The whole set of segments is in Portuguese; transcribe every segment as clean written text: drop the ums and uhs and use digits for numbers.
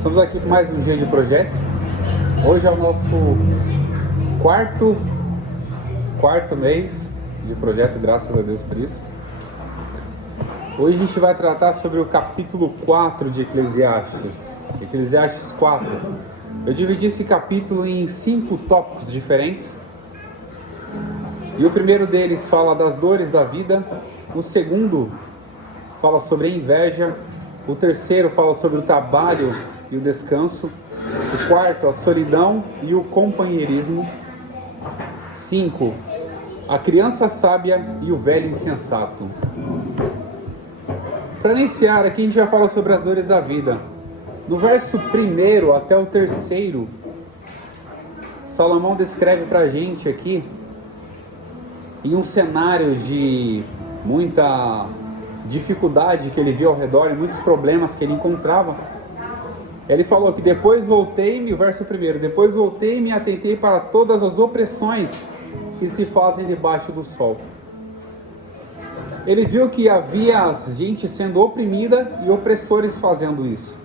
Estamos aqui com mais um dia de projeto. Hoje é o nosso quarto mês de projeto, graças a Deus por isso. Hoje a gente vai tratar sobre o capítulo 4 de Eclesiastes. Eclesiastes 4. Eu dividi esse capítulo em 5 tópicos diferentes. E o primeiro deles fala das dores da vida. O segundo fala sobre a inveja. O terceiro fala sobre o trabalho e o descanso. O quarto, a solidão e o companheirismo. 5. A criança sábia e o velho insensato. Para iniciar aqui, a gente já fala sobre as dores da vida. No verso 1 até o 3, Salomão descreve para a gente aqui, em um cenário de muita dificuldade que ele viu ao redor e muitos problemas que ele encontrava. Ele falou que depois voltei-me, o verso 1, depois voltei-me e atentei para todas as opressões que se fazem debaixo do sol. Ele viu que havia gente sendo oprimida e opressores fazendo isso.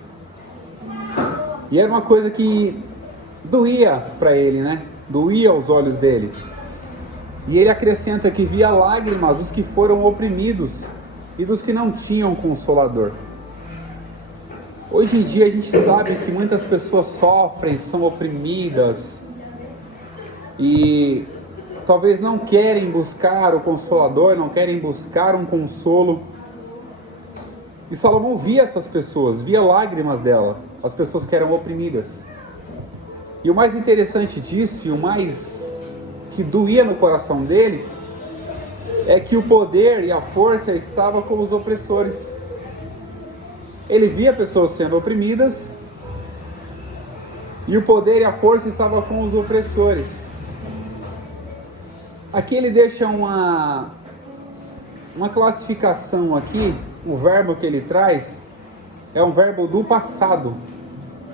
E era uma coisa que doía para ele, né? Doía aos olhos dele. E ele acrescenta que via lágrimas dos que foram oprimidos e dos que não tinham consolador. Hoje em dia a gente sabe que muitas pessoas sofrem, são oprimidas e talvez não querem buscar o consolador, não querem buscar um consolo. E Salomão via essas pessoas, via lágrimas delas, as pessoas que eram oprimidas. E o mais interessante disso, e o mais que doía no coração dele, é que o poder e a força estava com os opressores. Ele via pessoas sendo oprimidas e o poder e a força estavam com os opressores. Aqui ele deixa uma classificação aqui, o verbo que ele traz é um verbo do passado.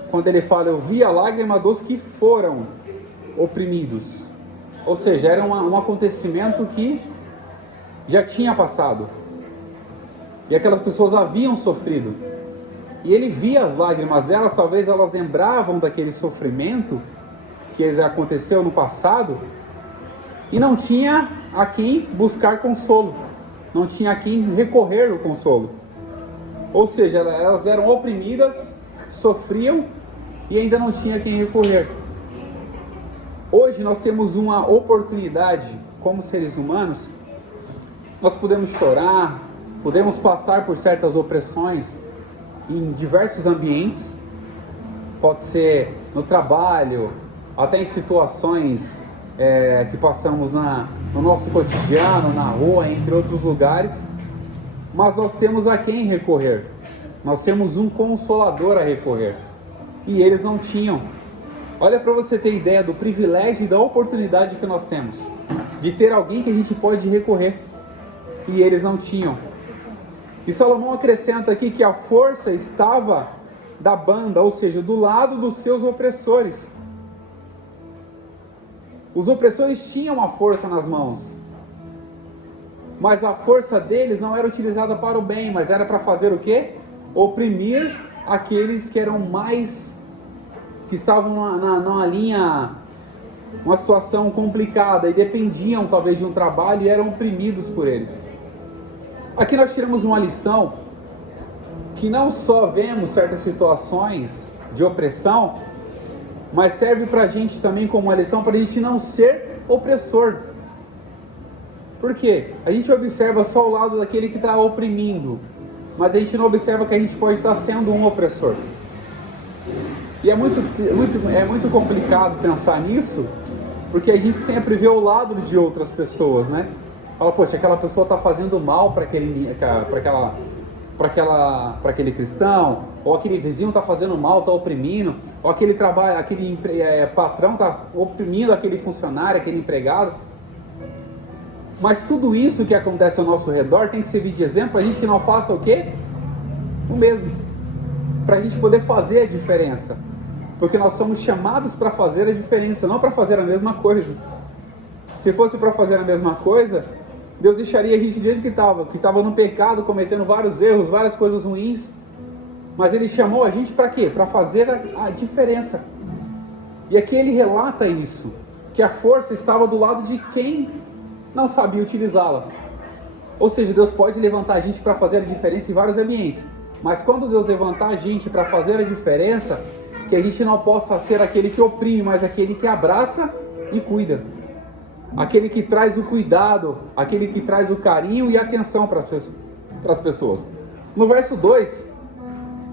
Quando ele fala, eu vi a lágrima dos que foram oprimidos. Ou seja, era um acontecimento que já tinha passado. E aquelas pessoas haviam sofrido. E ele via as lágrimas delas, talvez elas lembravam daquele sofrimento que aconteceu no passado. E não tinha a quem buscar consolo. Não tinha a quem recorrer ao consolo. Ou seja, elas eram oprimidas, sofriam e ainda não tinha a quem recorrer. Hoje nós temos uma oportunidade, como seres humanos, nós podemos chorar, podemos passar por certas opressões em diversos ambientes, pode ser no trabalho, até em situações que passamos no nosso cotidiano, na rua, entre outros lugares, mas nós temos a quem recorrer, nós temos um consolador a recorrer, e eles não tinham. Olha para você ter ideia do privilégio e da oportunidade que nós temos, de ter alguém que a gente pode recorrer, e eles não tinham. E Salomão acrescenta aqui que a força estava da banda, ou seja, do lado dos seus opressores. Os opressores tinham a força nas mãos, mas a força deles não era utilizada para o bem, mas era para fazer o quê? Oprimir aqueles que eram mais, que estavam numa linha, uma situação complicada e dependiam talvez de um trabalho e eram oprimidos por eles. Aqui nós tiramos uma lição, que não só vemos certas situações de opressão, mas serve para a gente também como uma lição para a gente não ser opressor. Por quê? A gente observa só o lado daquele que está oprimindo, mas a gente não observa que a gente pode estar sendo um opressor. E é muito complicado pensar nisso, porque a gente sempre vê o lado de outras pessoas, né? Fala, poxa, aquela pessoa está fazendo mal para aquele cristão, ou aquele vizinho está fazendo mal, está oprimindo, ou aquele patrão está oprimindo aquele funcionário, aquele empregado. Mas tudo isso que acontece ao nosso redor tem que servir de exemplo para a gente que não faça o quê? O mesmo. Para a gente poder fazer a diferença. Porque nós somos chamados para fazer a diferença, não para fazer a mesma coisa. Se fosse para fazer a mesma coisa, Deus deixaria a gente do jeito que estava no pecado, cometendo vários erros, várias coisas ruins. Mas ele chamou a gente para quê? Para fazer a diferença. E aqui ele relata isso, que a força estava do lado de quem não sabia utilizá-la. Ou seja, Deus pode levantar a gente para fazer a diferença em vários ambientes. Mas quando Deus levantar a gente para fazer a diferença, que a gente não possa ser aquele que oprime, mas aquele que abraça e cuida. Aquele que traz o cuidado, aquele que traz o carinho e a atenção para as pessoas. No verso 2,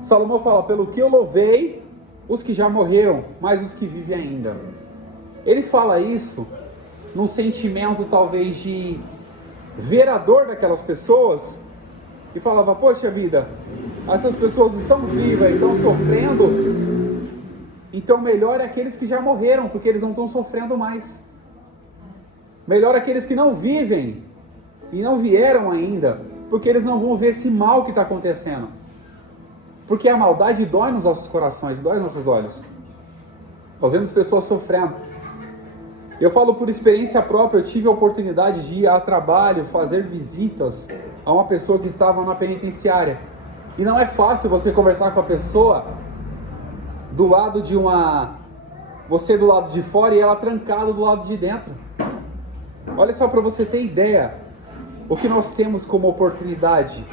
Salomão fala: pelo que eu louvei os que já morreram, mas os que vivem ainda. Ele fala isso num sentimento talvez de ver a dor daquelas pessoas e falava: poxa vida, essas pessoas estão vivas e estão sofrendo, então melhor é aqueles que já morreram, porque eles não estão sofrendo mais. Melhor aqueles que não vivem e não vieram ainda, porque eles não vão ver esse mal que está acontecendo. Porque a maldade dói nos nossos corações, dói nos nossos olhos. Nós vemos pessoas sofrendo. Eu falo por experiência própria, eu tive a oportunidade de ir a trabalho, fazer visitas a uma pessoa que estava na penitenciária. E não é fácil você conversar com a pessoa do lado de você do lado de fora e ela trancada do lado de dentro. Olha só, para você ter ideia, o que nós temos como oportunidade,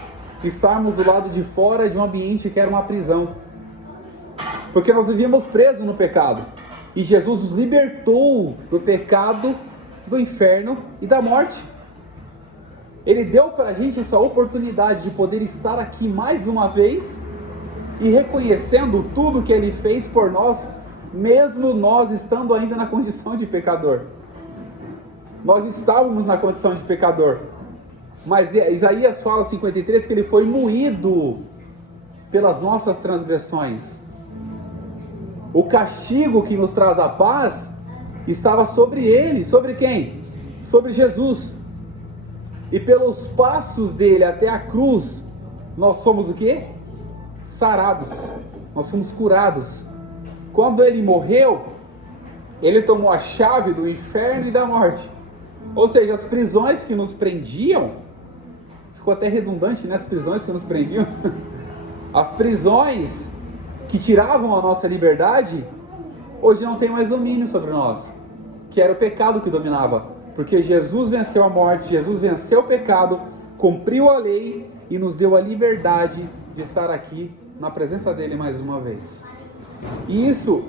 estarmos do lado de fora de um ambiente que era uma prisão. Porque nós vivíamos presos no pecado. E Jesus nos libertou do pecado, do inferno e da morte. Ele deu para a gente essa oportunidade de poder estar aqui mais uma vez e reconhecendo tudo que Ele fez por nós, mesmo nós estando ainda na condição de pecador. Nós estávamos na condição de pecador. Mas Isaías fala 53 que Ele foi moído pelas nossas transgressões. O castigo que nos traz a paz estava sobre Ele. Sobre quem? Sobre Jesus. E pelos passos dele até a cruz, nós somos o quê? Sarados. Nós somos curados. Quando Ele morreu, Ele tomou a chave do inferno e da morte. Ou seja, as prisões que nos prendiam, ficou até redundante, né? As prisões que nos prendiam. As prisões que tiravam a nossa liberdade, hoje não tem mais domínio sobre nós, que era o pecado que dominava, porque Jesus venceu a morte, Jesus venceu o pecado, cumpriu a lei e nos deu a liberdade de estar aqui na presença dele mais uma vez. E isso,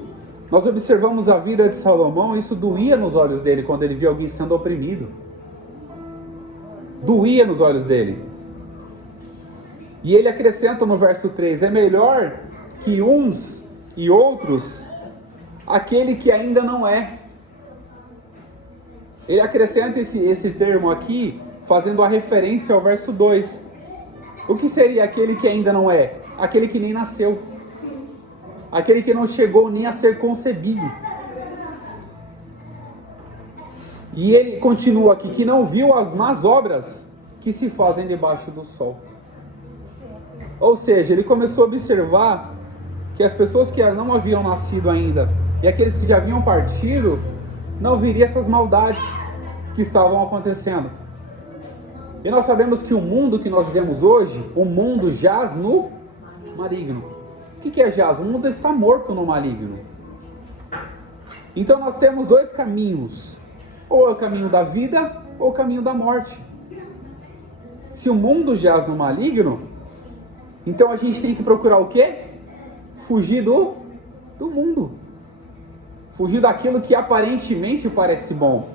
nós observamos a vida de Salomão, isso doía nos olhos dele quando ele via alguém sendo oprimido. Doía nos olhos dele. E ele acrescenta no verso 3, é melhor que uns e outros, aquele que ainda não é. Ele acrescenta esse termo aqui, fazendo a referência ao verso 2. O que seria aquele que ainda não é? Aquele que nem nasceu. Aquele que não chegou nem a ser concebido. E ele continua aqui, que não viu as más obras que se fazem debaixo do sol. Ou seja, ele começou a observar que as pessoas que não haviam nascido ainda e aqueles que já haviam partido, não viriam essas maldades que estavam acontecendo. E nós sabemos que o mundo que nós vivemos hoje, o mundo jaz no maligno. O que é jaz? O mundo está morto no maligno. Então nós temos dois caminhos, ou é o caminho da vida, ou o caminho da morte. Se o mundo jaz no maligno, então a gente tem que procurar o quê? Fugir do mundo. Fugir daquilo que aparentemente parece bom.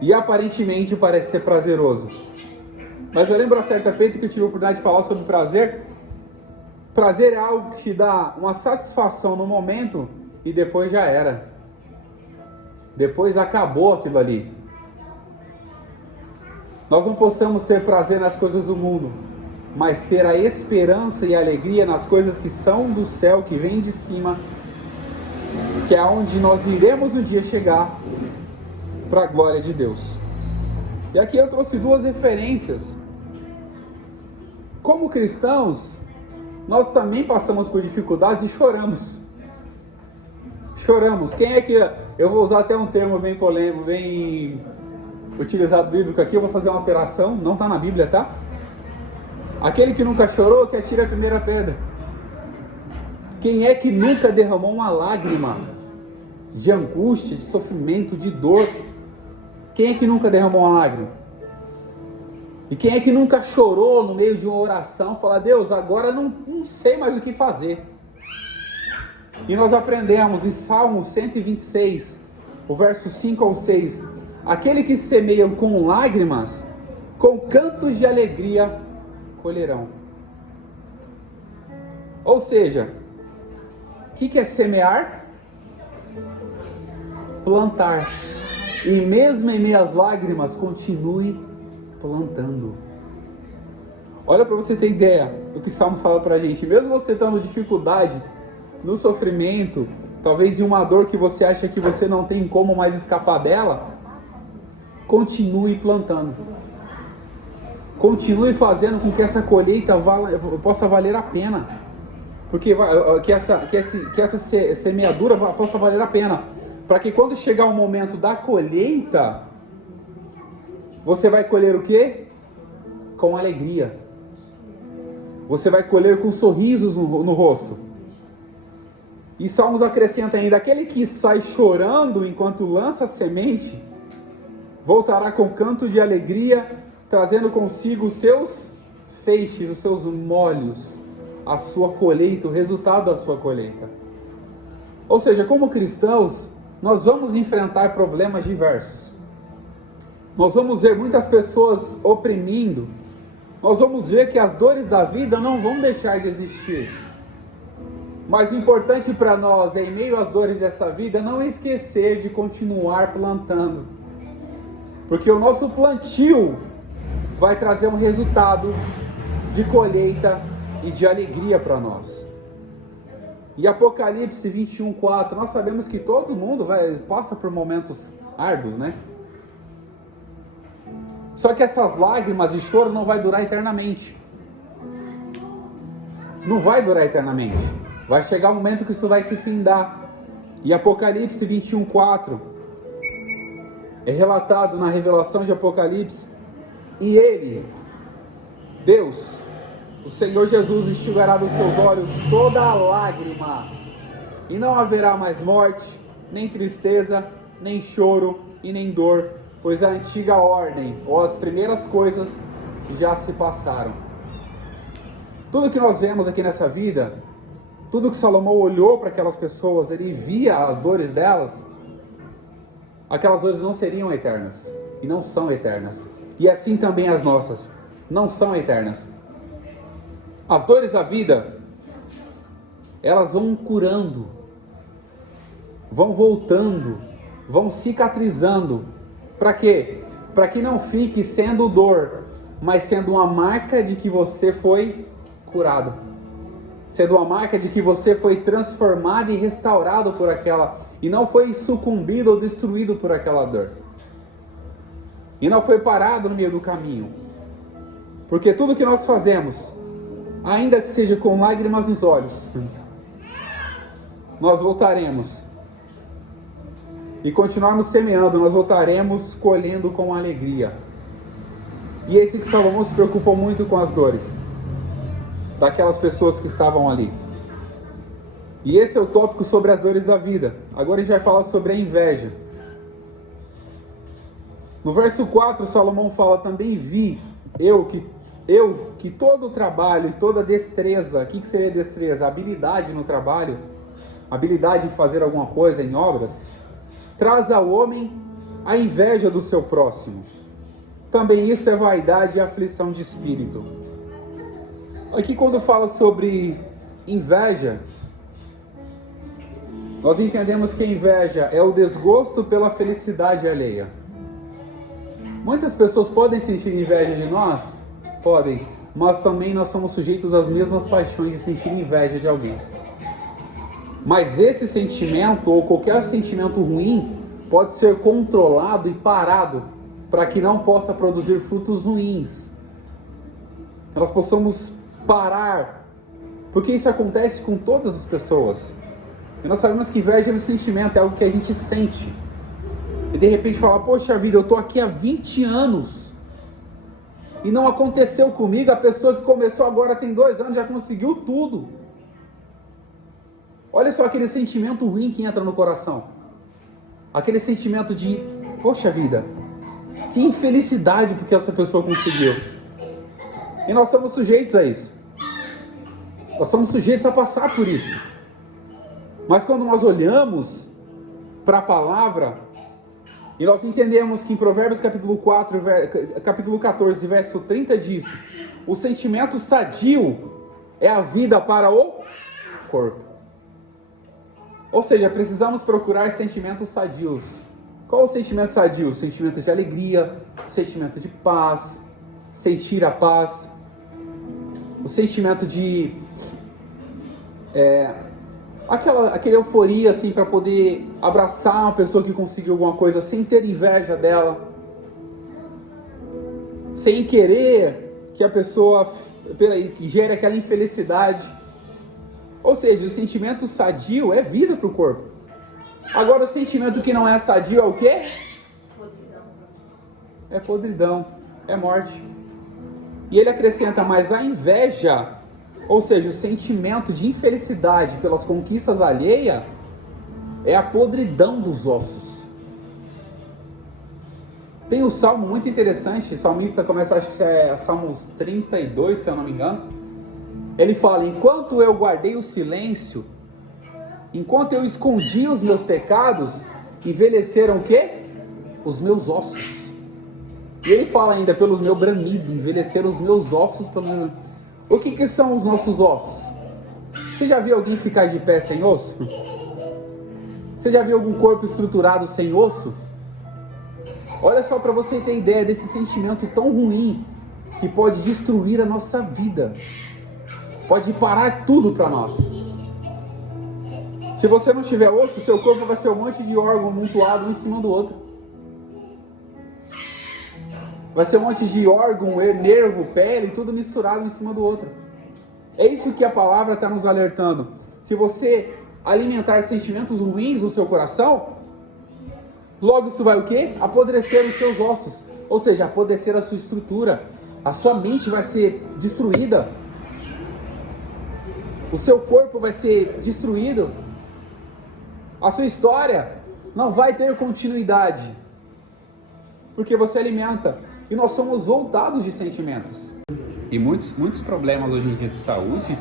E aparentemente parece ser prazeroso. Mas eu lembro a certa feita que eu tive a oportunidade de falar sobre prazer. Prazer é algo que te dá uma satisfação no momento e depois já era. Depois acabou aquilo ali. Nós não possamos ter prazer nas coisas do mundo, mas ter a esperança e a alegria nas coisas que são do céu, que vêm de cima, que é onde nós iremos um dia chegar para a glória de Deus. E aqui eu trouxe duas referências. Como cristãos, nós também passamos por dificuldades e choramos. Choramos. Quem é que... Eu vou usar até um termo bem polêmico, bem utilizado bíblico aqui, eu vou fazer uma alteração, não está na Bíblia, tá? Aquele que nunca chorou, que atire a primeira pedra. Quem é que nunca derramou uma lágrima de angústia, de sofrimento, de dor? Quem é que nunca derramou uma lágrima? E quem é que nunca chorou no meio de uma oração, falar: Deus, agora não sei mais o que fazer? E nós aprendemos em Salmos 126, o verso 5 ao 6, aquele que semeiam com lágrimas, com cantos de alegria colherão. Ou seja, o que é semear? Plantar. E mesmo em meio às lágrimas, continue plantando. Olha para você ter ideia do que Salmos fala para a gente. Mesmo você estando dificuldade, no sofrimento, talvez em uma dor que você acha que você não tem como mais escapar dela, continue plantando. Continue fazendo com que essa colheita possa valer a pena. Porque que essa semeadura possa valer a pena. Para que quando chegar o momento da colheita, você vai colher o quê? Com alegria. Você vai colher com sorrisos no rosto. E Salmos acrescenta ainda: aquele que sai chorando enquanto lança a semente, voltará com canto de alegria, trazendo consigo os seus feixes, os seus molhos, a sua colheita, o resultado da sua colheita. Ou seja, como cristãos, nós vamos enfrentar problemas diversos. Nós vamos ver muitas pessoas oprimindo. Nós vamos ver que as dores da vida não vão deixar de existir. Mas o importante para nós, em meio às dores dessa vida, é não esquecer de continuar plantando. Porque o nosso plantio vai trazer um resultado de colheita e de alegria para nós. E Apocalipse 21:4, nós sabemos que todo mundo passa por momentos árduos, né? Só que essas lágrimas e choro não vai durar eternamente. Não vai durar eternamente. Vai chegar um momento que isso vai se findar. E Apocalipse 21:4 é relatado na revelação de Apocalipse: e ele, Deus, o Senhor Jesus, enxugará dos seus olhos toda a lágrima, e não haverá mais morte, nem tristeza, nem choro e nem dor, pois a antiga ordem, ou as primeiras coisas, já se passaram. Tudo que nós vemos aqui nessa vida, tudo que Salomão olhou para aquelas pessoas, ele via as dores delas, aquelas dores não seriam eternas, e não são eternas. E assim também as nossas, não são eternas. As dores da vida, elas vão curando, vão voltando, vão cicatrizando. Para quê? Para que não fique sendo dor, mas sendo uma marca de que você foi curado. Sendo uma marca de que você foi transformado e restaurado por aquela, e não foi sucumbido ou destruído por aquela dor. E não foi parado no meio do caminho. Porque tudo que nós fazemos, ainda que seja com lágrimas nos olhos, nós voltaremos. E continuarmos semeando, nós voltaremos colhendo com alegria. E é esse que Salomão se preocupou muito com as dores daquelas pessoas que estavam ali. E esse é o tópico sobre as dores da vida. Agora a gente vai falar sobre a inveja. No verso 4, Salomão fala: também vi, eu que todo o trabalho e toda destreza, o que seria destreza? Habilidade no trabalho, habilidade em fazer alguma coisa, em obras, traz ao homem a inveja do seu próximo. Também isso é vaidade e aflição de espírito. Aqui quando fala sobre inveja, nós entendemos que a inveja é o desgosto pela felicidade alheia. Muitas pessoas podem sentir inveja de nós? Podem, mas também nós somos sujeitos às mesmas paixões de sentir inveja de alguém. Mas esse sentimento, ou qualquer sentimento ruim, pode ser controlado e parado, para que não possa produzir frutos ruins. Nós possamos parar, porque isso acontece com todas as pessoas. E nós sabemos que inveja é um sentimento, é algo que a gente sente. E de repente fala: poxa vida, eu estou aqui há 20 anos e não aconteceu comigo. A pessoa que começou agora tem 2 anos, já conseguiu tudo. Olha só aquele sentimento ruim que entra no coração. Aquele sentimento de, poxa vida, que infelicidade porque essa pessoa conseguiu. E nós estamos sujeitos a isso. Nós somos sujeitos a passar por isso. Mas quando nós olhamos para a palavra e nós entendemos que em Provérbios capítulo 14, verso 30 diz: o sentimento sadio é a vida para o corpo. Ou seja, precisamos procurar sentimentos sadios. Qual o sentimento sadio? O sentimento de alegria, o sentimento de paz, sentir a paz, o sentimento de aquela euforia assim para poder abraçar uma pessoa que conseguiu alguma coisa sem ter inveja dela, sem querer que a pessoa que gere aquela infelicidade. Ou seja, o sentimento sadio é vida para o corpo. Agora o sentimento que não é sadio é o quê? Podridão. É podridão, é morte. E ele acrescenta, mas a inveja, ou seja, o sentimento de infelicidade pelas conquistas alheias, é a podridão dos ossos. Tem um salmo muito interessante, o salmista começa, acho que é Salmos 32, se eu não me engano. Ele fala, enquanto eu guardei o silêncio, enquanto eu escondi os meus pecados, envelheceram o quê? Os meus ossos. E ele fala ainda, pelos meus bramidos, envelheceram os meus ossos. O que são os nossos ossos? Você já viu alguém ficar de pé sem osso? Você já viu algum corpo estruturado sem osso? Olha só para você ter ideia desse sentimento tão ruim que pode destruir a nossa vida. Pode parar tudo para nós. Se você não tiver osso, seu corpo vai ser um monte de órgão amontoado um em cima do outro. Vai ser um monte de órgão, nervo, pele, tudo misturado em cima do outro. É isso que a palavra está nos alertando. Se você alimentar sentimentos ruins no seu coração, logo isso vai o quê? Apodrecer os seus ossos. Ou seja, apodrecer a sua estrutura. A sua mente vai ser destruída. O seu corpo vai ser destruído. A sua história não vai ter continuidade. Porque você alimenta. E nós somos voltados de sentimentos. E muitos problemas hoje em dia de saúde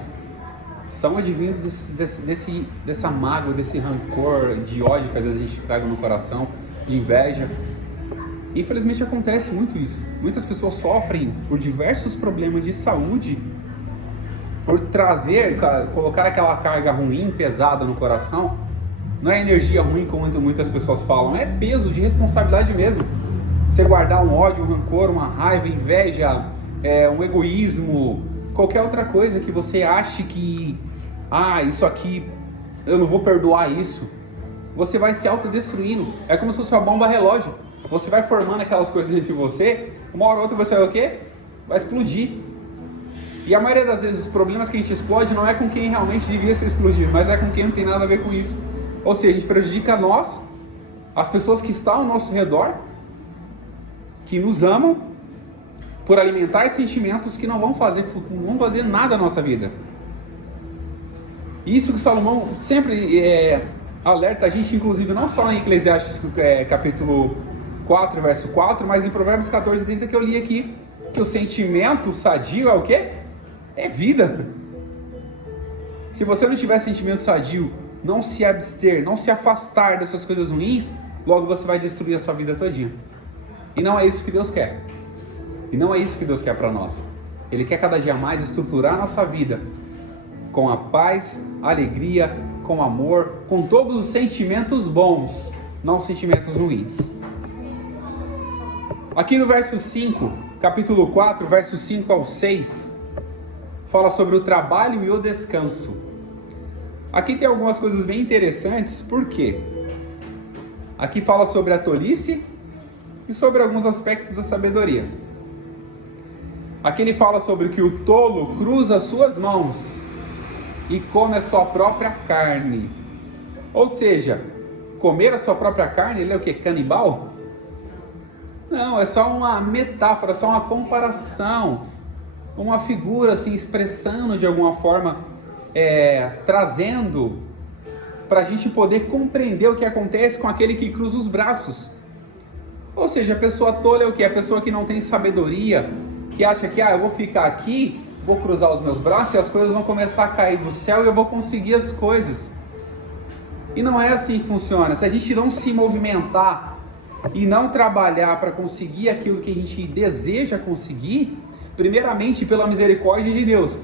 são advindos dessa mágoa, desse rancor, de ódio que às vezes a gente traga no coração, de inveja. E infelizmente acontece muito isso. Muitas pessoas sofrem por diversos problemas de saúde, por colocar aquela carga ruim, pesada no coração. Não é energia ruim como muitas pessoas falam, é peso de responsabilidade mesmo. Você guardar um ódio, um rancor, uma raiva, inveja, um egoísmo, qualquer outra coisa que você ache que, isso aqui, eu não vou perdoar isso. Você vai se autodestruindo. É como se fosse uma bomba relógio. Você vai formando aquelas coisas dentro de você, uma hora ou outra você vai o quê? Vai explodir. E a maioria das vezes os problemas que a gente explode não é com quem realmente devia ser explodido, mas é com quem não tem nada a ver com isso. Ou seja, a gente prejudica nós, as pessoas que estão ao nosso redor, que nos amam, por alimentar sentimentos que não vão fazer nada na nossa vida. Isso que Salomão sempre alerta a gente, inclusive não só em Eclesiastes capítulo 4, verso 4, mas em Provérbios 14, 30 que eu li aqui, que o sentimento sadio é o quê? É vida. Se você não tiver sentimento sadio, não se abster, não se afastar dessas coisas ruins, logo você vai destruir a sua vida todinha. E não é isso que Deus quer. E não é isso que Deus quer para nós. Ele quer cada dia mais estruturar a nossa vida com a paz, alegria, com amor, com todos os sentimentos bons, não sentimentos ruins. Aqui no verso 5, capítulo 4, verso 5 ao 6, fala sobre o trabalho e o descanso. Aqui tem algumas coisas bem interessantes, por quê? Aqui fala sobre a tolice e sobre alguns aspectos da sabedoria. Aqui ele fala sobre que o tolo cruza as suas mãos e come a sua própria carne. Ou seja, comer a sua própria carne, ele é o quê? Canibal? Não, é só uma metáfora, só uma comparação, uma figura assim, expressando de alguma forma, trazendo para a gente poder compreender o que acontece com aquele que cruza os braços. Ou seja, a pessoa tola é o quê? A pessoa que não tem sabedoria, que acha que eu vou ficar aqui, vou cruzar os meus braços e as coisas vão começar a cair do céu e eu vou conseguir as coisas. E não é assim que funciona. Se a gente não se movimentar e não trabalhar para conseguir aquilo que a gente deseja conseguir, primeiramente pela misericórdia de Deus.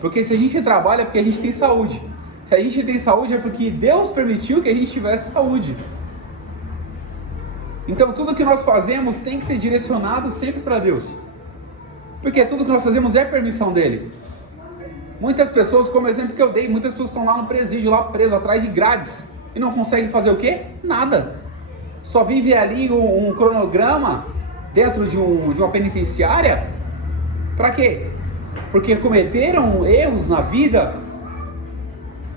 Porque se a gente trabalha é porque a gente tem saúde. Se a gente tem saúde é porque Deus permitiu que a gente tivesse saúde. Então tudo que nós fazemos tem que ser direcionado sempre para Deus. Porque tudo que nós fazemos é permissão dele. Muitas pessoas, como exemplo que eu dei, muitas pessoas estão lá no presídio, lá preso, atrás de grades. E não conseguem fazer o quê? Nada. Só vive ali um cronograma dentro de uma penitenciária. Para quê? Porque cometeram erros na vida.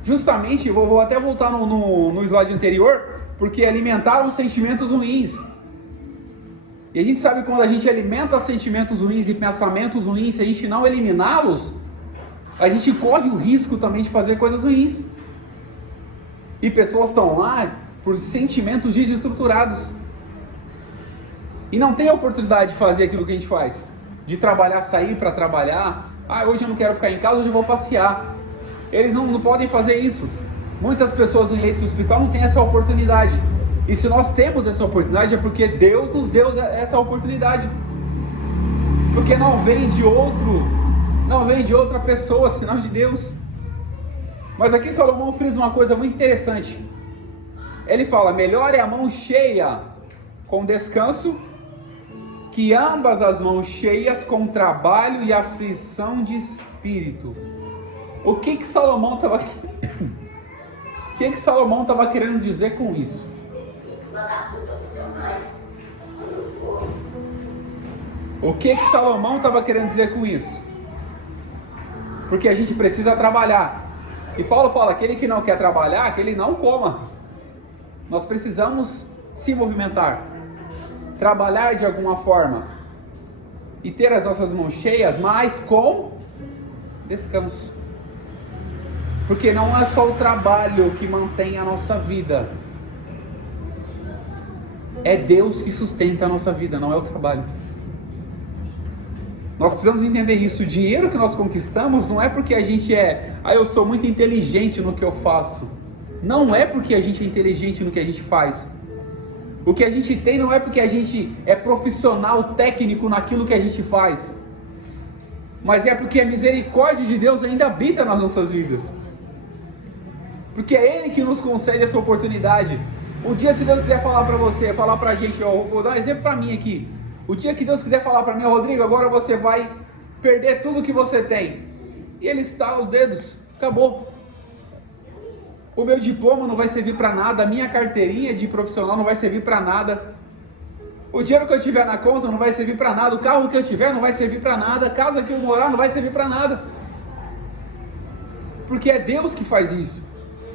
Justamente, vou até voltar no slide anterior, porque alimentaram sentimentos ruins. E a gente sabe que quando a gente alimenta sentimentos ruins e pensamentos ruins, se a gente não eliminá-los, a gente corre o risco também de fazer coisas ruins. E pessoas estão lá por sentimentos desestruturados. E não tem a oportunidade de fazer aquilo que a gente faz. De trabalhar, sair para trabalhar. Hoje eu não quero ficar em casa, hoje eu vou passear. Eles não podem fazer isso. Muitas pessoas em leito de hospital não têm essa oportunidade. E se nós temos essa oportunidade é porque Deus nos deu essa oportunidade. Porque não vem de outra pessoa, senão de Deus. Mas aqui Salomão frisa uma coisa muito interessante. Ele fala: melhor é a mão cheia com descanso, que ambas as mãos cheias com trabalho e aflição de espírito. O que Salomão estava querendo dizer com isso? O que Salomão estava querendo dizer com isso? Porque a gente precisa trabalhar. E Paulo fala: aquele que não quer trabalhar, que ele não coma. Nós precisamos se movimentar, trabalhar de alguma forma e ter as nossas mãos cheias, mas com descanso. Porque não é só o trabalho que mantém a nossa vida. É Deus que sustenta a nossa vida, não é o trabalho. Nós precisamos entender isso. O dinheiro que nós conquistamos não é porque a gente eu sou muito inteligente no que eu faço. Não é porque a gente é inteligente no que a gente faz. O que a gente tem não é porque a gente é profissional, técnico naquilo que a gente faz. Mas é porque a misericórdia de Deus ainda habita nas nossas vidas. Porque é Ele que nos concede essa oportunidade. Um dia, se Deus quiser falar para você, falar para a gente, vou dar um exemplo para mim aqui. O dia que Deus quiser falar para mim: Rodrigo, agora você vai perder tudo que você tem. E Ele estala os dedos, acabou. O meu diploma não vai servir para nada, a minha carteirinha de profissional não vai servir para nada. O dinheiro que eu tiver na conta não vai servir para nada, o carro que eu tiver não vai servir para nada, a casa que eu morar não vai servir para nada. Porque é Deus que faz isso.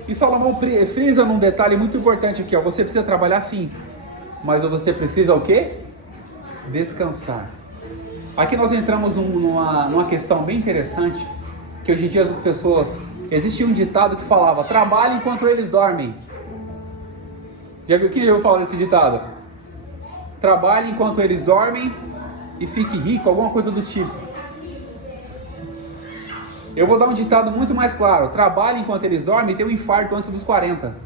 E Salomão frisa num detalhe muito importante aqui, você precisa trabalhar sim, mas você precisa o quê? Descansar. Aqui nós entramos numa questão bem interessante, que hoje em dia as pessoas, existia um ditado que falava: trabalhe enquanto eles dormem. Já viu? Quem já ouviu falar desse ditado? Trabalhe enquanto eles dormem e fique rico, alguma coisa do tipo. Eu vou dar um ditado muito mais claro: trabalhe enquanto eles dormem e tenha um infarto antes dos 40.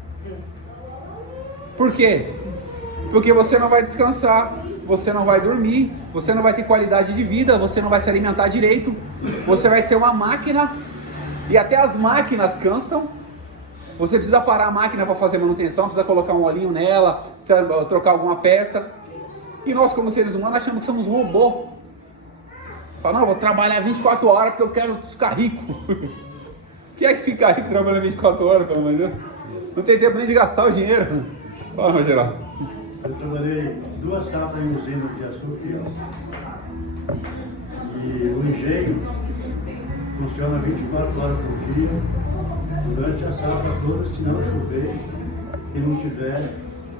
Por quê? Porque você não vai descansar, você não vai dormir, você não vai ter qualidade de vida, você não vai se alimentar direito, você vai ser uma máquina, e até as máquinas cansam. Você precisa parar a máquina para fazer manutenção, precisa colocar um olhinho nela, precisa trocar alguma peça. E nós, como seres humanos, achamos que somos um robô. Fala: não, vou trabalhar 24 horas porque eu quero ficar rico. Quem é que fica rico trabalhando 24 horas, pelo amor de Deus? Não tem tempo nem de gastar o dinheiro. Fala, Geraldo. Eu trabalhei 2 safras em usina de açúcar e o engenho funciona 24 horas por dia durante a safra toda, se não chover e não tiver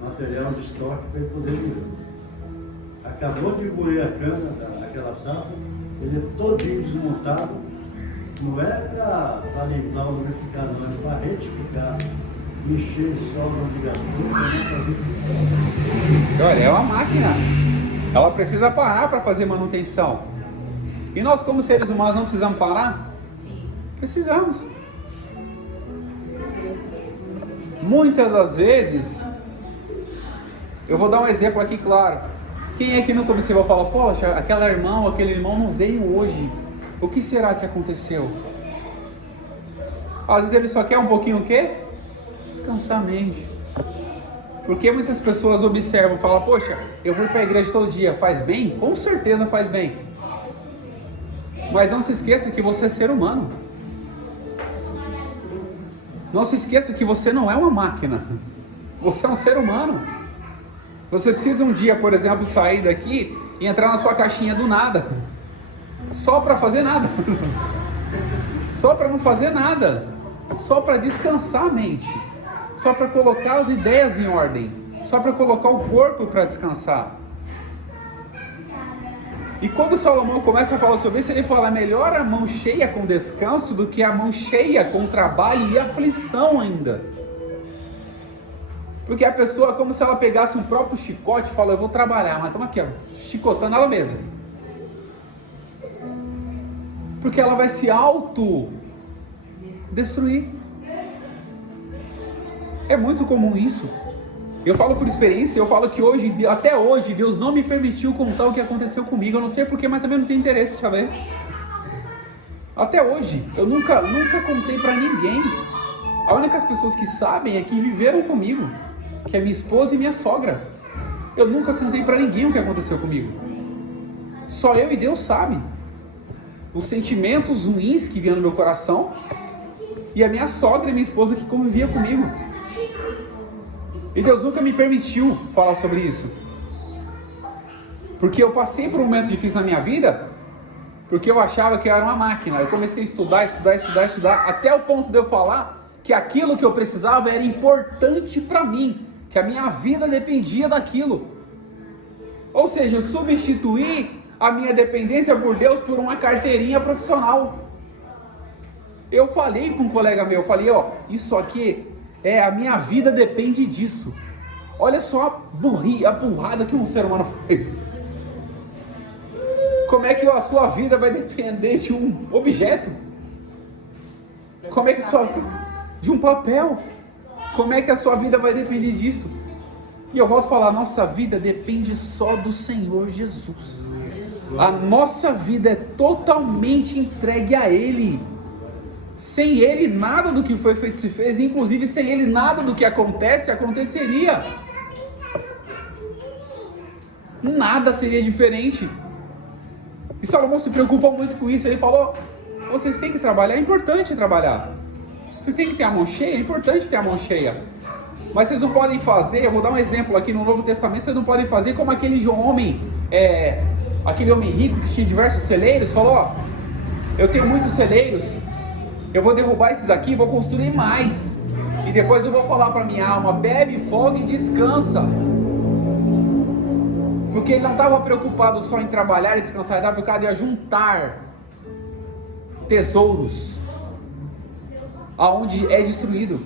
material de estoque para ele poder viver. Acabou de moer a cana daquela safra, ele é todinho desmontado, não é para limpar o lubrificado, mas para retificar encher de solda de gasolina, Olha, é uma máquina. Ela precisa parar para fazer manutenção. E nós, como seres humanos, não precisamos parar? Precisamos. Muitas das vezes, eu vou dar um exemplo aqui claro. Quem é que nunca observou e fala, poxa, aquele irmão não veio hoje. O que será que aconteceu? Às vezes ele só quer um pouquinho o quê? Descansar a mente. Porque muitas pessoas observam e falam, poxa, eu vou para a igreja todo dia, faz bem? Com certeza faz bem. Mas não se esqueça que você é ser humano. Não se esqueça que você não é uma máquina. Você é um ser humano. Você precisa um dia, por exemplo, sair daqui e entrar na sua caixinha do nada. Só para fazer nada. Só para não fazer nada. Só para descansar a mente. Só para colocar as ideias em ordem. Só para colocar o corpo para descansar. E quando Salomão começa a falar sobre isso, ele fala, melhor a mão cheia com descanso do que a mão cheia com trabalho e aflição ainda. Porque a pessoa é como se ela pegasse um próprio chicote e fala, eu vou trabalhar, mas estamos aqui, ó, chicotando ela mesma. Porque ela vai se auto-destruir. É muito comum isso. Eu falo por experiência, eu falo que hoje, até hoje, Deus não me permitiu contar o que aconteceu comigo. Eu não sei porquê, mas também não tenho interesse de saber. Até hoje, eu nunca contei pra ninguém. A única pessoas que sabem é que viveram comigo, que é minha esposa e minha sogra. Eu nunca contei pra ninguém o que aconteceu comigo. Só eu e Deus sabem. Os sentimentos ruins que vinham no meu coração e a minha sogra e minha esposa que convivia comigo. E Deus nunca me permitiu falar sobre isso. Porque eu passei por um momento difícil na minha vida, porque eu achava que eu era uma máquina. Eu comecei a estudar, até o ponto de eu falar que aquilo que eu precisava era importante para mim, que a minha vida dependia daquilo. Ou seja, eu substituí a minha dependência por Deus por uma carteirinha profissional. Eu falei para um colega meu, eu falei, ó, isso aqui... a minha vida depende disso. Olha só a burrada que um ser humano faz. Como é que a sua vida vai depender de um objeto? Como é que de um papel? Como é que a sua vida vai depender disso? E eu volto a falar, nossa vida depende só do Senhor Jesus. A nossa vida é totalmente entregue a Ele. Sem Ele, nada do que foi feito se fez. Inclusive, sem Ele, nada do que aconteceria. Nada seria diferente. E Salomão se preocupa muito com isso. Ele falou, vocês têm que trabalhar, é importante trabalhar. Vocês têm que ter a mão cheia, é importante ter a mão cheia. Mas vocês não podem fazer, eu vou dar um exemplo aqui no Novo Testamento, vocês não podem fazer como aquele homem rico que tinha diversos celeiros, falou, ó, eu tenho muitos celeiros, eu vou derrubar esses aqui, vou construir mais. E depois eu vou falar para minha alma, bebe, folga e descansa. Porque ele não estava preocupado só em trabalhar e descansar, ele estava preocupado em juntar tesouros aonde é destruído.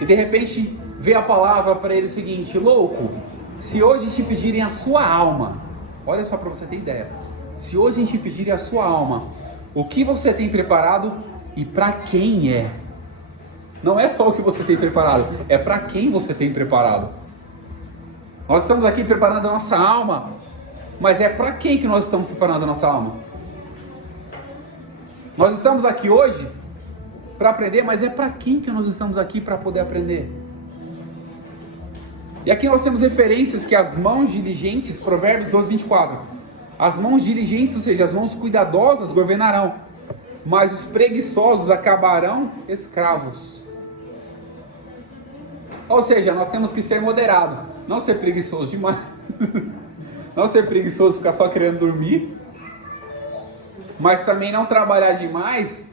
E de repente veio a palavra para ele o seguinte, louco, se hoje te pedirem a sua alma, olha só para você ter ideia, se hoje te pedirem a sua alma, o que você tem preparado e para quem é? Não é só o que você tem preparado, é para quem você tem preparado. Nós estamos aqui preparando a nossa alma, mas é para quem que nós estamos preparando a nossa alma? Nós estamos aqui hoje para aprender, mas é para quem que nós estamos aqui para poder aprender? E aqui nós temos referências que as mãos diligentes, Provérbios 12:24, as mãos diligentes, ou seja, as mãos cuidadosas governarão, mas os preguiçosos acabarão escravos. Ou seja, nós temos que ser moderados, não ser preguiçoso demais, não ser preguiçoso, ficar só querendo dormir, mas também não trabalhar demais,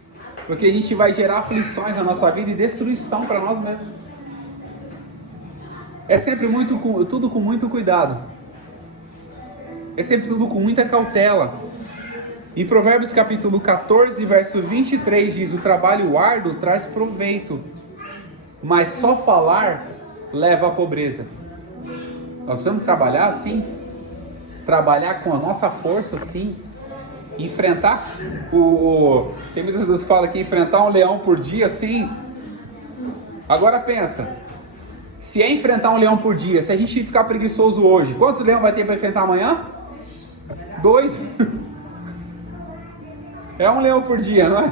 porque a gente vai gerar aflições na nossa vida e destruição para nós mesmos. É sempre tudo com muito cuidado. É sempre tudo com muita cautela. Em Provérbios capítulo 14, verso 23 diz: o trabalho árduo traz proveito, mas só falar leva à pobreza. Nós precisamos trabalhar sim, trabalhar com a nossa força sim, enfrentar tem muitas pessoas que falam que enfrentar um leão por dia sim. Agora pensa, se é enfrentar um leão por dia, se a gente ficar preguiçoso hoje, quantos leões vai ter para enfrentar amanhã? 2. É um leão por dia, não é?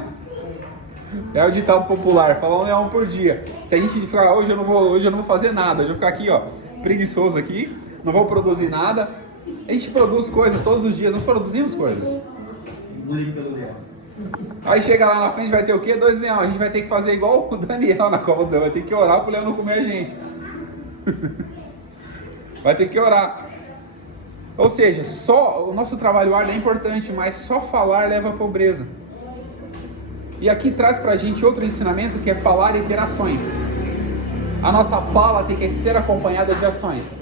É o ditado popular, falar um leão por dia. Se a gente ficar, hoje eu não vou fazer nada, hoje eu vou ficar aqui, ó, preguiçoso aqui, não vou produzir nada. A gente produz coisas todos os dias, nós produzimos coisas. Aí chega lá na frente, vai ter o quê? 2 leões. A gente vai ter que fazer igual o Daniel na cova do leão, vai ter que orar pro leão não comer a gente. Vai ter que orar. Ou seja, só o nosso trabalho árduo é importante, mas só falar leva à pobreza. E aqui traz pra gente outro ensinamento, que é falar e ter ações. A nossa fala tem que ser acompanhada de ações.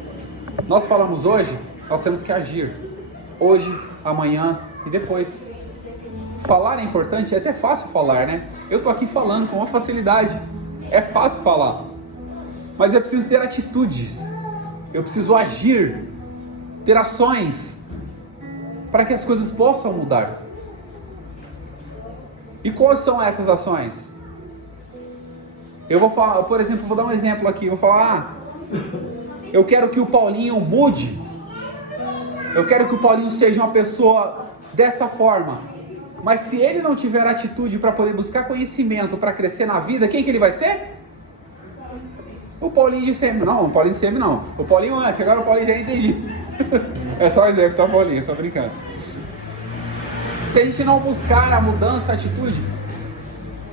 Nós falamos hoje, nós temos que agir. Hoje, amanhã e depois. Falar é importante, é até fácil falar, né? Eu tô aqui falando com uma facilidade. É fácil falar. Mas eu preciso ter atitudes. Eu preciso agir. Ter ações. Para que as coisas possam mudar. E quais são essas ações? Eu vou falar, por exemplo, vou dar um exemplo aqui. Vou falar, eu quero que o Paulinho mude. Eu quero que o Paulinho seja uma pessoa dessa forma. Mas se ele não tiver atitude para poder buscar conhecimento, para crescer na vida, quem que ele vai ser? O Paulinho de sempre. Não, o Paulinho de sempre não. O Paulinho antes, agora o Paulinho já entendi. É só um exemplo, tá, Paulinho? Tô brincando. Se a gente não buscar a mudança, a atitude.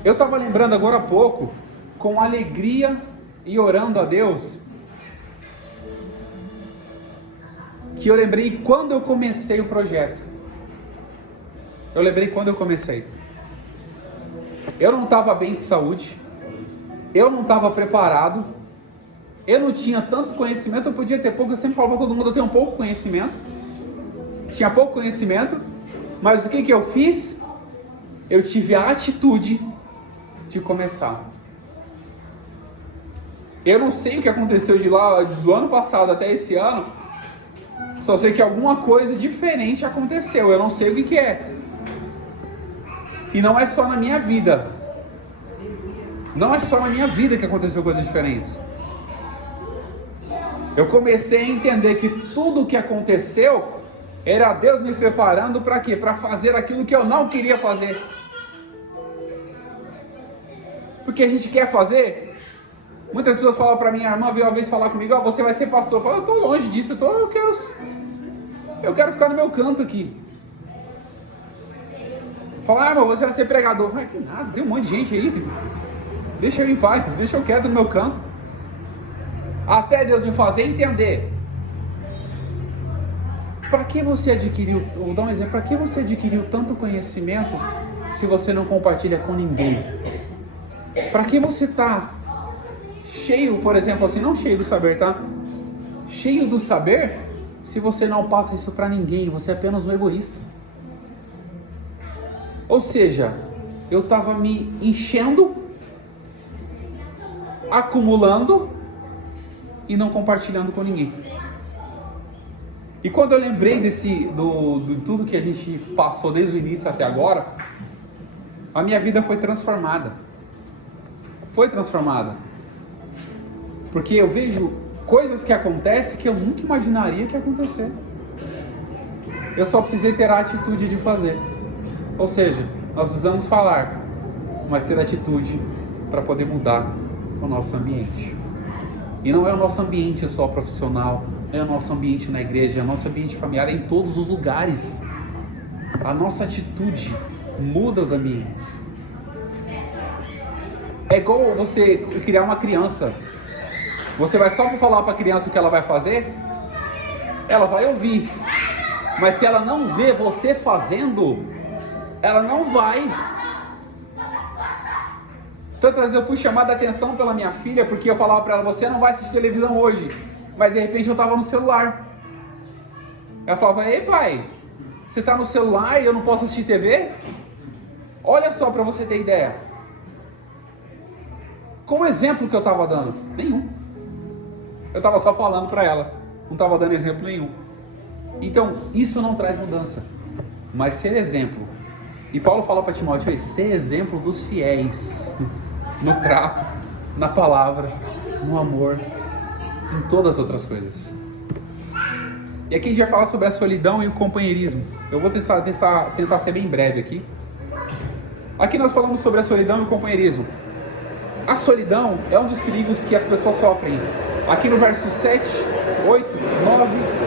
Eu estava lembrando agora há pouco, com alegria e orando a Deus, que eu lembrei quando eu comecei o projeto. Eu lembrei quando eu comecei. Eu não estava bem de saúde. Eu não estava preparado. Eu não tinha tanto conhecimento. Eu podia ter pouco. Eu sempre falo para todo mundo, eu tenho pouco conhecimento. Tinha pouco conhecimento. Mas o que eu fiz? Eu tive a atitude de começar. Eu não sei o que aconteceu de lá, do ano passado até esse ano. Só sei que alguma coisa diferente aconteceu. Eu não sei o que é. E não é só na minha vida. Não é só na minha vida que aconteceu coisas diferentes. Eu comecei a entender que tudo o que aconteceu era Deus me preparando para quê? Para fazer aquilo que eu não queria fazer. Porque a gente quer fazer. Muitas pessoas falam para mim, a irmã veio uma vez falar comigo, você vai ser pastor. Eu falo, eu estou longe disso, eu quero ficar no meu canto aqui. Fala, irmão, você vai ser pregador. Eu falo, que nada, tem um monte de gente aí. Deixa eu em paz, deixa eu quieto no meu canto. Até Deus me fazer entender. Para que você adquiriu, vou dar um exemplo, para que você adquiriu tanto conhecimento se você não compartilha com ninguém? Para que você está cheio, por exemplo, assim, não cheio do saber, tá? Cheio do saber, se você não passa isso para ninguém, você é apenas um egoísta. Ou seja, eu estava me enchendo, acumulando e não compartilhando com ninguém. E quando eu lembrei de tudo que a gente passou desde o início até agora, a minha vida foi transformada. Foi transformada. Porque eu vejo coisas que acontecem que eu nunca imaginaria que ia acontecer. Eu só precisei ter a atitude de fazer. Ou seja, nós precisamos falar, mas ter atitude para poder mudar o nosso ambiente. E não é o nosso ambiente só profissional, não é o nosso ambiente na igreja, é o nosso ambiente familiar, é em todos os lugares. A nossa atitude muda os ambientes. É igual você criar uma criança. Você vai só falar para a criança o que ela vai fazer, ela vai ouvir. Mas se ela não vê você fazendo, ela não vai. Tantas vezes eu fui chamado a atenção pela minha filha, porque eu falava para ela, você não vai assistir televisão hoje. Mas de repente eu estava no celular. Ela falava, ei pai, Você está no celular e eu não posso assistir TV? Olha só para você ter ideia. Qual o exemplo que eu estava dando? Nenhum. Eu estava só falando para ela. Não estava dando exemplo nenhum. Então, isso não traz mudança. Mas ser exemplo. E Paulo fala para Timóteo, ser exemplo dos fiéis. No trato, na palavra, no amor, em todas as outras coisas. E aqui a gente vai falar sobre a solidão e o companheirismo. Eu vou tentar ser bem breve aqui. Aqui nós falamos sobre a solidão e o companheirismo. A solidão é um dos perigos que as pessoas sofrem. Aqui no verso 7, 8, 9.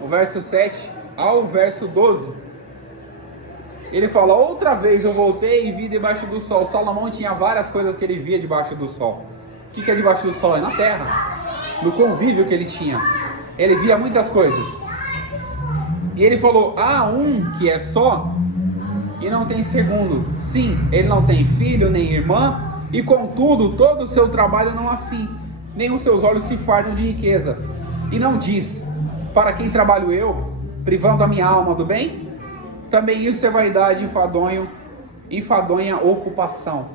O verso 7 ao verso 12. Ele fala, outra vez eu voltei e vi debaixo do sol. Salomão tinha várias coisas que ele via debaixo do sol. O que é debaixo do sol? É na terra. No convívio que ele tinha. Ele via muitas coisas. E ele falou, há um que é só e não tem segundo. Sim, ele não tem filho nem irmã, e contudo todo o seu trabalho não há fim, nem os seus olhos se fartam de riqueza. E não diz, para quem trabalho eu, privando a minha alma do bem? Também isso é vaidade, enfadonha ocupação.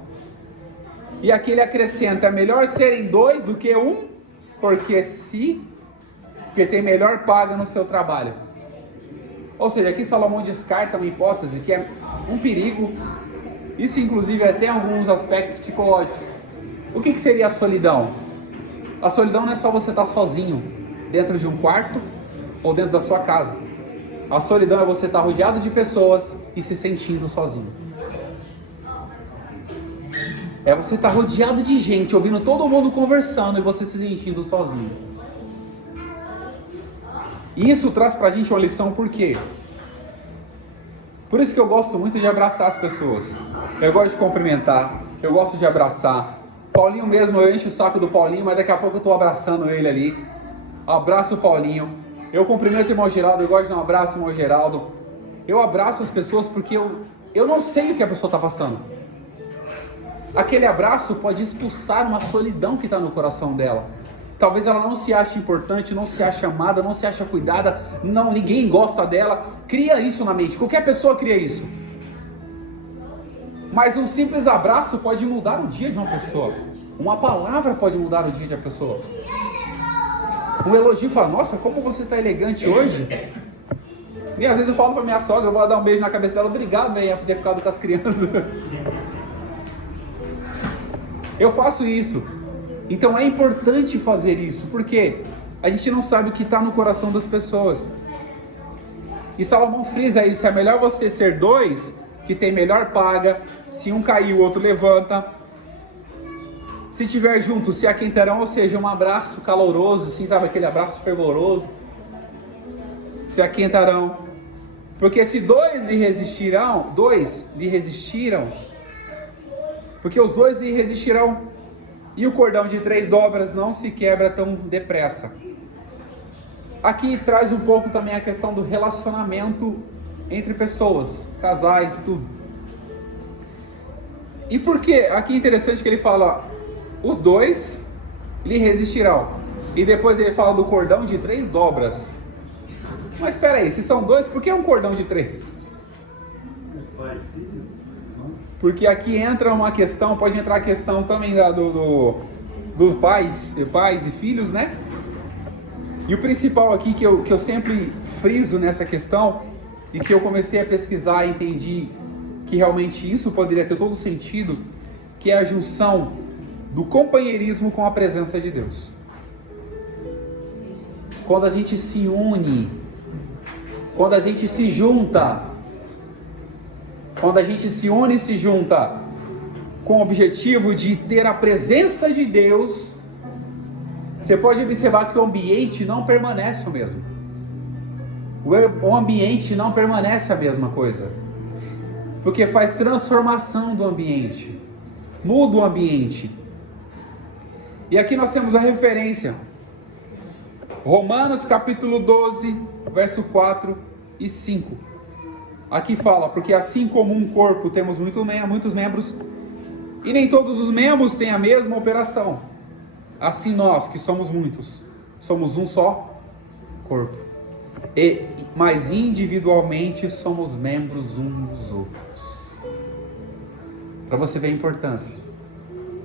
E aqui ele acrescenta, é melhor serem dois do que um, porque tem melhor paga no seu trabalho. Ou seja, aqui Salomão descarta uma hipótese que é um perigo, isso inclusive até alguns aspectos psicológicos. O que seria a solidão? A solidão não é só você estar sozinho dentro de um quarto ou dentro da sua casa. A solidão é você estar rodeado de pessoas e se sentindo sozinho. É você estar rodeado de gente, ouvindo todo mundo conversando e você se sentindo sozinho. E isso traz pra gente uma lição, por quê? Por isso que eu gosto muito de abraçar as pessoas. Eu gosto de cumprimentar, eu gosto de abraçar. Paulinho mesmo, eu encho o saco do Paulinho, mas daqui a pouco eu tô abraçando ele ali. Abraço o Paulinho. Eu cumprimento o irmão Geraldo, eu gosto de dar um abraço ao irmão Geraldo. Eu abraço as pessoas porque eu não sei o que a pessoa está passando. Aquele abraço pode expulsar uma solidão que está no coração dela. Talvez ela não se ache importante, não se ache amada, não se ache cuidada, ninguém gosta dela. Cria isso na mente, qualquer pessoa cria isso. Mas um simples abraço pode mudar o dia de uma pessoa. Uma palavra pode mudar o dia de uma pessoa. Um elogio fala, nossa, como você está elegante hoje. E às vezes eu falo para minha sogra, eu vou dar um beijo na cabeça dela, obrigado, velho, por ter ficado com as crianças. Eu faço isso. Então é importante fazer isso, porque a gente não sabe o que está no coração das pessoas. E Salomão frisa isso, é melhor você ser dois, que tem melhor paga, se um cair o outro levanta. Se tiver junto, se aquentarão, ou seja, um abraço caloroso, assim, sabe, aquele abraço fervoroso. Se aquentarão. Porque se dois lhe resistiram, porque os dois lhe resistirão, e o cordão de 3 dobras não se quebra tão depressa. Aqui traz um pouco também a questão do relacionamento entre pessoas, casais e tudo. E por que? Aqui é interessante que ele fala, os dois lhe resistirão. E depois ele fala do cordão de 3 dobras. Mas espera aí, se são dois, por que um cordão de 3? Porque aqui entra uma questão, pode entrar a questão também do pais e filhos, né? E o principal aqui que eu sempre friso nessa questão, e que eu comecei a pesquisar e entendi que realmente isso poderia ter todo sentido, que é a junção do companheirismo com a presença de Deus. Quando a gente se une, quando a gente se junta, quando a gente se une e se junta com o objetivo de ter a presença de Deus, você pode observar que o ambiente não permanece o mesmo. O ambiente não permanece a mesma coisa, porque faz transformação do ambiente, muda o ambiente. E aqui nós temos a referência, Romanos capítulo 12, verso 4 e 5. Aqui fala, porque assim como um corpo temos muitos membros, E nem todos os membros têm a mesma operação. Assim nós, que somos muitos, somos um só corpo. Mas individualmente somos membros uns dos outros. Para você ver a importância.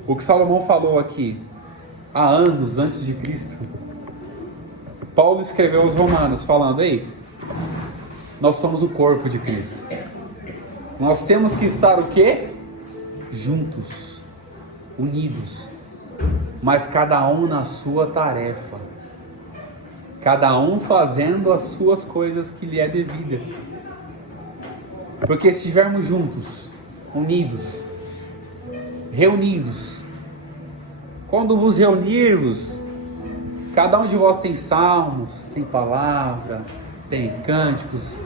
O que Salomão falou aqui, há anos antes de Cristo, Paulo escreveu aos Romanos falando: ei, nós somos o corpo de Cristo. Nós temos que estar o quê? Juntos, unidos, mas cada um na sua tarefa, cada um fazendo as suas coisas que lhe é devida. Porque se estivermos juntos, unidos, reunidos, quando vos reunirvos, cada um de vós tem salmos, tem palavra, tem cânticos,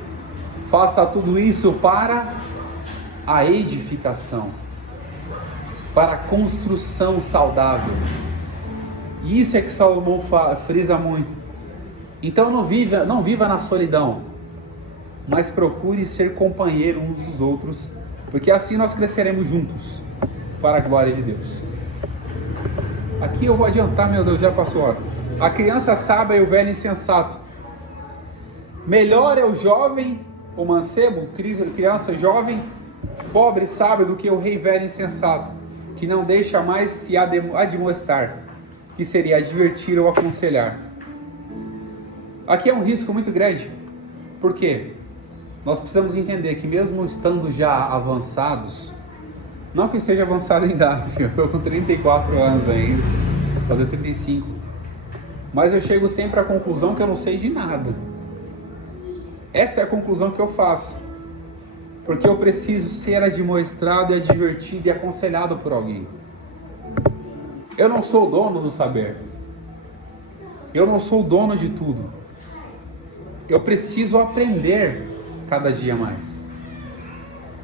faça tudo isso para a edificação, para a construção saudável. E isso é que Salomão frisa muito. Então não viva na solidão, mas procure ser companheiro uns dos outros, porque assim nós cresceremos juntos para a glória de Deus. Aqui eu vou adiantar, meu Deus, já passou a hora. A criança sábia e o velho insensato. Melhor é o jovem, o mancebo, criança jovem, pobre e sábio, do que o rei velho insensato, que não deixa mais se admoestar, que seria advertir ou aconselhar. Aqui é um risco muito grande. Por quê? Nós precisamos entender que mesmo estando já avançados, não que seja avançado em idade, eu estou com 34 anos ainda, vou fazer 35, mas eu chego sempre à conclusão que eu não sei de nada. Essa é a conclusão que eu faço, porque eu preciso ser admoestado e advertido e aconselhado por alguém. Eu não sou o dono do saber, eu não sou o dono de tudo, eu preciso aprender cada dia mais.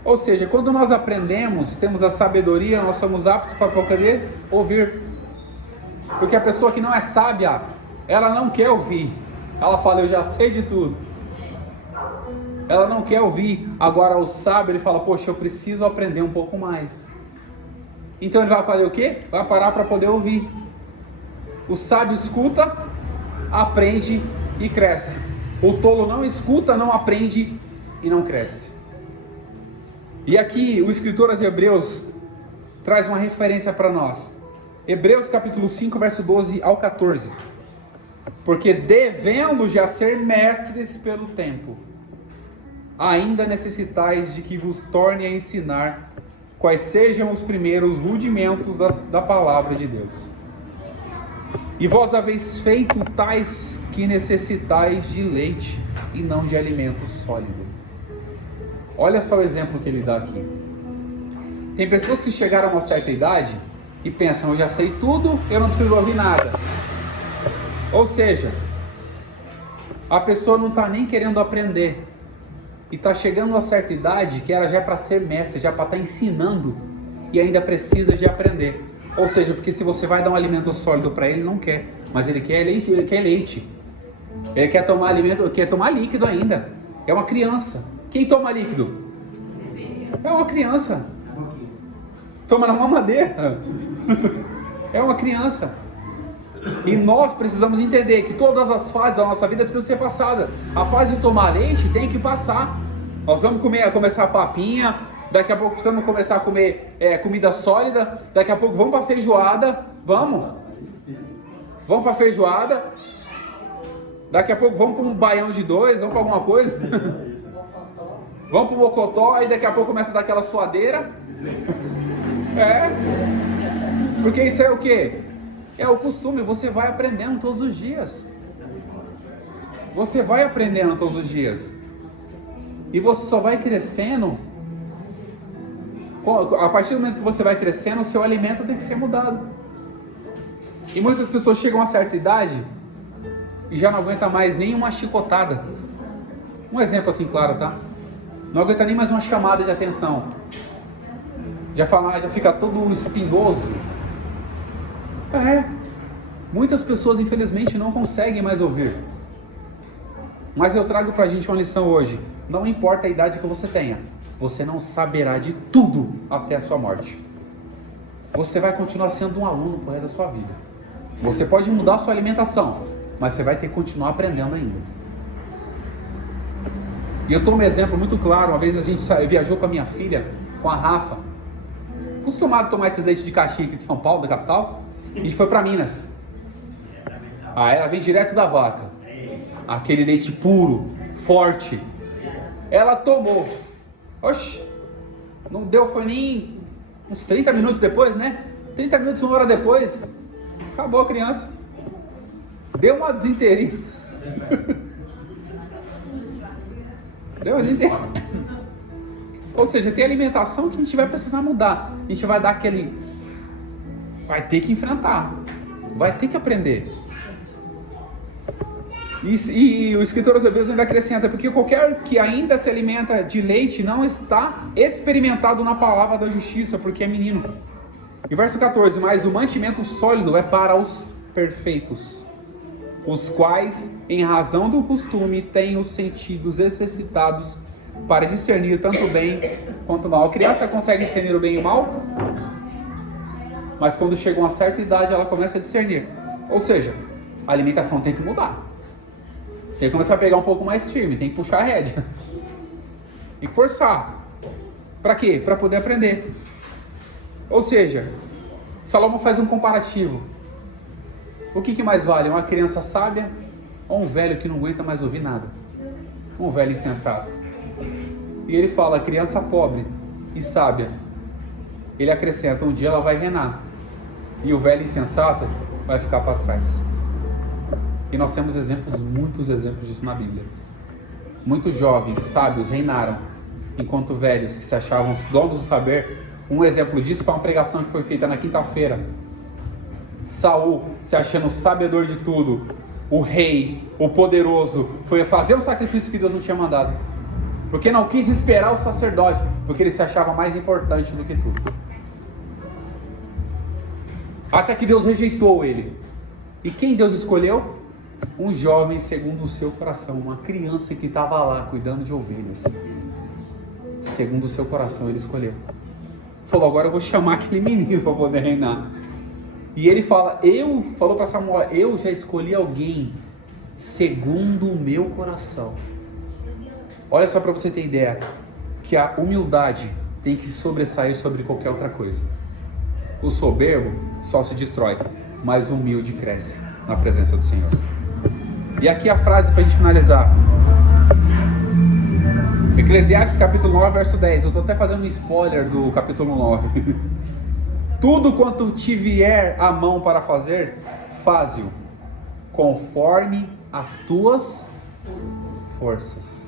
Ou seja, quando nós aprendemos, temos a sabedoria, nós somos aptos para poder ouvir. Porque a pessoa que não é sábia, ela não quer ouvir. Ela fala: eu já sei de tudo. Ela não quer ouvir. Agora o sábio, ele fala: poxa, eu preciso aprender um pouco mais. Então ele vai fazer o quê? Vai parar para poder ouvir. O sábio escuta, aprende e cresce. O tolo não escuta, não aprende e não cresce. E aqui o escritor aos Hebreus traz uma referência para nós. Hebreus capítulo 5, verso 12 ao 14. Porque devendo já ser mestres pelo tempo, ainda necessitais de que vos torne a ensinar quais sejam os primeiros rudimentos da palavra de Deus. E vós haveis feito tais que necessitais de leite e não de alimento sólido. Olha só o exemplo que ele dá aqui. Tem pessoas que chegaram a uma certa idade e pensam: eu já sei tudo, eu não preciso ouvir nada. Ou seja, a pessoa não está nem querendo aprender. E está chegando a certa idade que era já para ser mestre, já para estar ensinando, e ainda precisa de aprender. Ou seja, porque se você vai dar um alimento sólido para ele, não quer. Mas ele quer leite, ele quer leite. Ele quer tomar alimento, quer tomar líquido ainda. É uma criança. Quem toma líquido? É uma criança. Toma na mamadeira. É uma criança. E nós precisamos entender que todas as fases da nossa vida precisam ser passadas. A fase de tomar leite tem que passar. Nós precisamos começar a papinha. Daqui a pouco precisamos começar a comer comida sólida. Daqui a pouco vamos para feijoada. Vamos para feijoada. Daqui a pouco vamos para um baião de dois. Vamos para alguma coisa. Vamos para o mocotó. E daqui a pouco começa a dar aquela suadeira. Porque isso é o quê? É o costume. Você vai aprendendo todos os dias. Você vai aprendendo todos os dias. E você só vai crescendo. A partir do momento que você vai crescendo, o seu alimento tem que ser mudado. E muitas pessoas chegam a certa idade e já não aguenta mais nenhuma chicotada. Um exemplo assim claro, tá? Não aguenta nem mais uma chamada de atenção. Já fica todo espinhoso. Muitas pessoas infelizmente não conseguem mais ouvir. Mas eu trago pra gente uma lição hoje. Não importa a idade que você tenha, você não saberá de tudo até a sua morte. você vai continuar sendo um aluno pro resto da sua vida. Você pode mudar a sua alimentação, mas você vai ter que continuar aprendendo ainda. E eu estou um exemplo muito claro. Uma vez a gente viajou com a minha filha, com a Rafa, acostumado a tomar esses leites de caixinha aqui de São Paulo, da capital. A gente foi para Minas. Aí ela vem direto da vaca, aquele leite puro, forte. Ela tomou. Oxi, não deu, foi nem uns 30 minutos depois, né? 30 minutos, 1 hora depois, acabou a criança. Deu uma desinteirinha. Deu uma desinteirinha. Ou seja, tem alimentação que a gente vai precisar mudar. A gente vai dar aquele... Vai ter que enfrentar. Vai ter que aprender. E o escritor aos Hebreus ainda acrescenta, porque qualquer que ainda se alimenta de leite não está experimentado na palavra da justiça, porque é menino. E verso 14, mas o mantimento sólido é para os perfeitos, os quais, em razão do costume, têm os sentidos exercitados para discernir tanto o bem quanto o mal. A criança consegue discernir o bem e o mal, mas quando chega a uma certa idade ela começa a discernir. Ou seja, a alimentação tem que mudar. Tem que começar a pegar um pouco mais firme, tem que puxar a rédea. Tem que forçar. Para quê? Para poder aprender. Ou seja, Salomão faz um comparativo. O que mais vale? Uma criança sábia ou um velho que não aguenta mais ouvir nada? Um velho insensato. E ele fala, criança pobre e sábia. Ele acrescenta, um dia ela vai reinar. E o velho insensato vai ficar para trás. E nós temos muitos exemplos disso na Bíblia. Muitos jovens, sábios, reinaram, enquanto velhos que se achavam donos do saber. Um exemplo disso foi uma pregação que foi feita na quinta-feira. Saul, se achando sabedor de tudo, o rei, o poderoso, foi fazer o sacrifício que Deus não tinha mandado. Porque não quis esperar o sacerdote, porque ele se achava mais importante do que tudo. Até que Deus rejeitou ele. E quem Deus escolheu? Um jovem segundo o seu coração, uma criança que estava lá cuidando de ovelhas. Segundo o seu coração ele escolheu. Falou, agora eu vou chamar aquele menino para poder reinar. E ele falou para Samuel, eu já escolhi alguém segundo o meu coração. Olha só para você ter ideia, que a humildade tem que sobressair sobre qualquer outra coisa. O soberbo só se destrói, mas o humilde cresce na presença do Senhor. E aqui a frase para a gente finalizar. Eclesiastes capítulo 9, verso 10. Eu estou até fazendo um spoiler do capítulo 9. Tudo quanto te vier à mão para fazer, faze-o conforme as tuas forças.